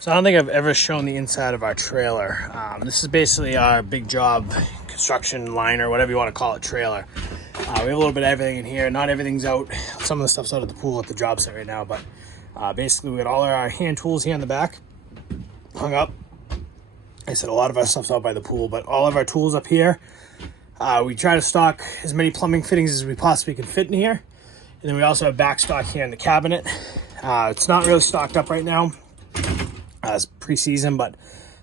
So I don't think I've ever shown the inside of our trailer. This is basically our big job construction liner, whatever you want to call it, trailer. We have a little bit of everything in here. Not everything's out. Some of the stuff's out at the pool at the job site right now, but basically we got all our hand tools here in the back hung up. I said a lot of our stuff's out by the pool, but all of our tools up here. We try to stock as many plumbing fittings as we possibly can fit in here. And then we also have back stock here in the cabinet. It's not really stocked up right now. It's pre-season, but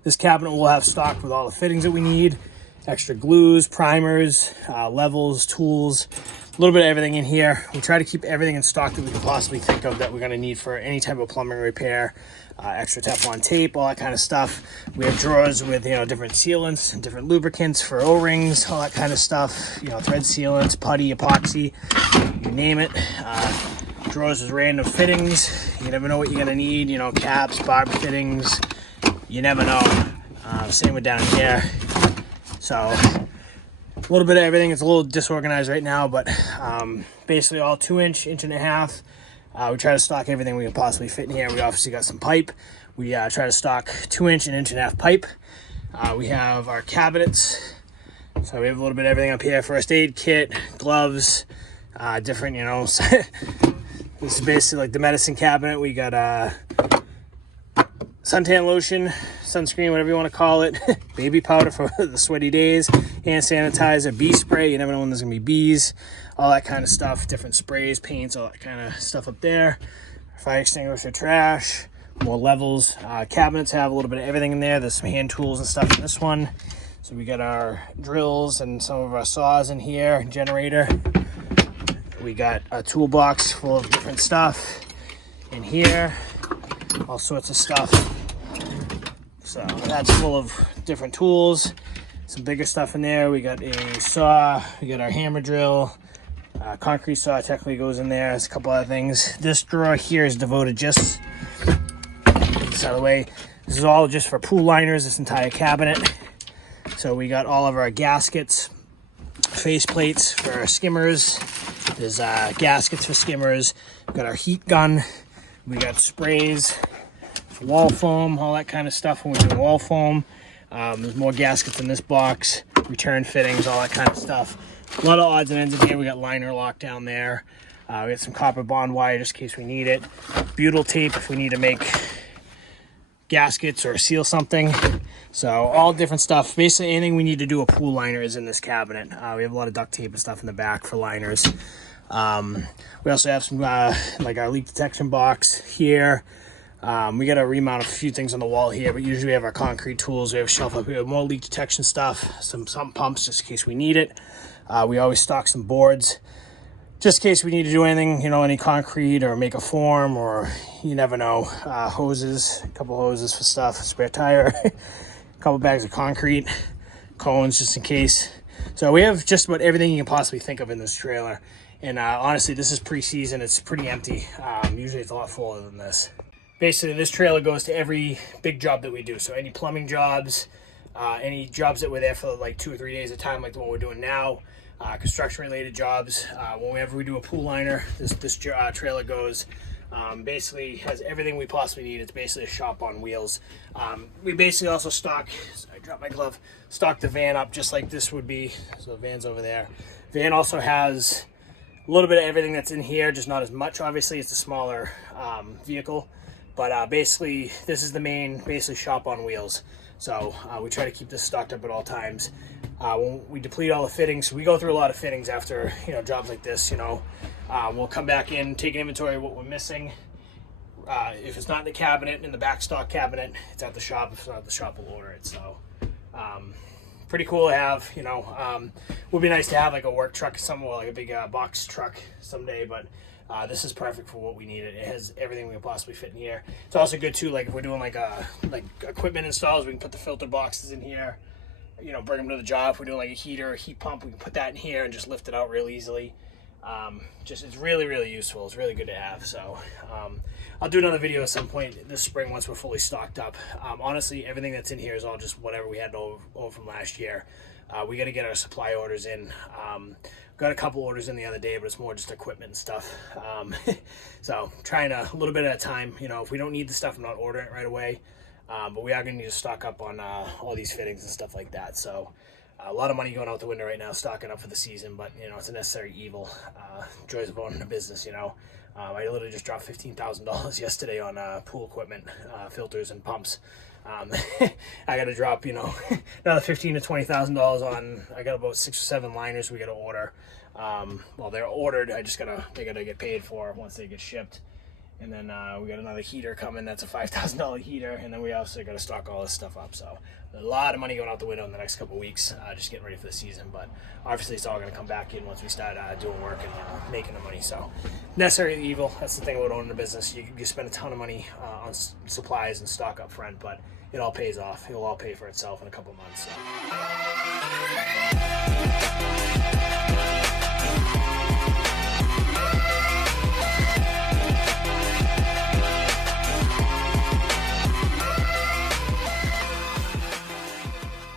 this cabinet will have stocked with all the fittings that we need, extra glues, primers, levels, tools, a little bit of everything in here. We try to keep everything in stock that we can possibly think of that we're going to need for any type of plumbing repair, extra Teflon tape, all that kind of stuff. We have drawers with, different sealants and different lubricants for O-rings, all that kind of stuff, thread sealants, putty, epoxy, you name it. Drawers with random fittings. You never know what you're gonna need, caps, barb fittings, you never know. Same with down here. So a little bit of everything. It's a little disorganized right now, but basically all 2-inch, 1.5 inch. We try to stock everything we can possibly fit in here. We obviously got some pipe. We try to stock 2-inch and 1.5 inch pipe. We have our cabinets. So we have a little bit of everything up here. First aid kit, gloves, different, this is basically like the medicine cabinet. We got suntan lotion, sunscreen, whatever you want to call it, baby powder for the sweaty days, hand sanitizer, bee spray. You never know when there's going to be bees, all that kind of stuff, different sprays, paints, all that kind of stuff up there. Fire extinguisher, trash, more levels. Cabinets have a little bit of everything in there. There's some hand tools and stuff in this one. So we got our drills and some of our saws in here, generator. We got a toolbox full of different stuff in here, all sorts of stuff. So that's full of different tools, some bigger stuff in there. We got a saw, we got our hammer drill, concrete saw technically goes in there. There's a couple other things. This drawer here is devoted just, this out of the way. This is all just for pool liners, this entire cabinet. So we got all of our gaskets, face plates for our skimmers. There's gaskets for skimmers. We got our heat gun. We got sprays, wall foam, all that kind of stuff when we're doing wall foam. There's more gaskets in this box, return fittings, all that kind of stuff. A lot of odds and ends in here. We got liner lock down there. We got some copper bond wire just in case we need it. Butyl tape if we need to make gaskets or seal something. So all different stuff. Basically anything we need to do a pool liner is in this cabinet. We have a lot of duct tape and stuff in the back for liners. We also have some like our leak detection box here. We got to remount a few things on the wall here, but usually we have our concrete tools. We have a shelf up here with more leak detection stuff, some pumps just in case we need it. We always stock some boards just in case we need to do anything, any concrete or make a form, or you never know. Hoses, a couple hoses for stuff, spare tire, a couple bags of concrete, cones just in case. So we have just about everything you can possibly think of in this trailer. And honestly, this is pre-season. It's pretty empty. Usually it's a lot fuller than this. Basically, this trailer goes to every big job that we do. So any plumbing jobs, any jobs that we're there for like 2 or 3 days at a time, like the one we're doing now, construction-related jobs. Whenever we do a pool liner, this trailer goes. Basically has everything we possibly need. It's basically a shop on wheels. We basically also stock, I dropped my glove, stock the van up just like this would be. So the van's over there. Van also has a little bit of everything that's in here, just not as much. Obviously, it's a smaller vehicle. But basically, this is the main, shop on wheels. So we try to keep this stocked up at all times. When we deplete all the fittings, we go through a lot of fittings after, jobs like this, We'll come back in, take an inventory of what we're missing. If it's not in the cabinet, in the back stock cabinet, it's at the shop. If it's not at the shop, we'll order it. So pretty cool to have, would be nice to have like a work truck somewhere, like a big box truck someday, but this is perfect for what we need. It has everything we can possibly fit in here. It's also good too, like if we're doing like equipment installs, we can put the filter boxes in here, bring them to the job. If we're doing like a heater or a heat pump, we can put that in here and just lift it out real easily. It's really, really useful. It's really good to have. So I'll do another video at some point this spring once we're fully stocked up. Honestly, everything that's in here is all just whatever we had over from last year. we got to get our supply orders in. Got a couple orders in the other day, but it's more just equipment and stuff. So trying a little bit at a time. You know, if we don't need the stuff, I'm not ordering it right away. But we are going to need to stock up on all these fittings and stuff like that. So a lot of money going out the window right now, stocking up for the season, but you know, it's a necessary evil. Joys of owning a business, you know. I literally just dropped $15,000 yesterday on pool equipment, filters and pumps. I got to drop, you know, another $15,000 to $20,000 on. I got about 6 or 7 liners we got to order. Well, they're ordered. They got to get paid for once they get shipped. And then we got another heater coming. That's a $5,000 heater. And then we also got to stock all this stuff up. So a lot of money going out the window in the next couple of weeks, just getting ready for the season. But obviously it's all going to come back in once we start doing work and making the money. So necessary evil. That's the thing about owning a business. You spend a ton of money on supplies and stock up front, but it all pays off. It'll all pay for itself in a couple of months. So.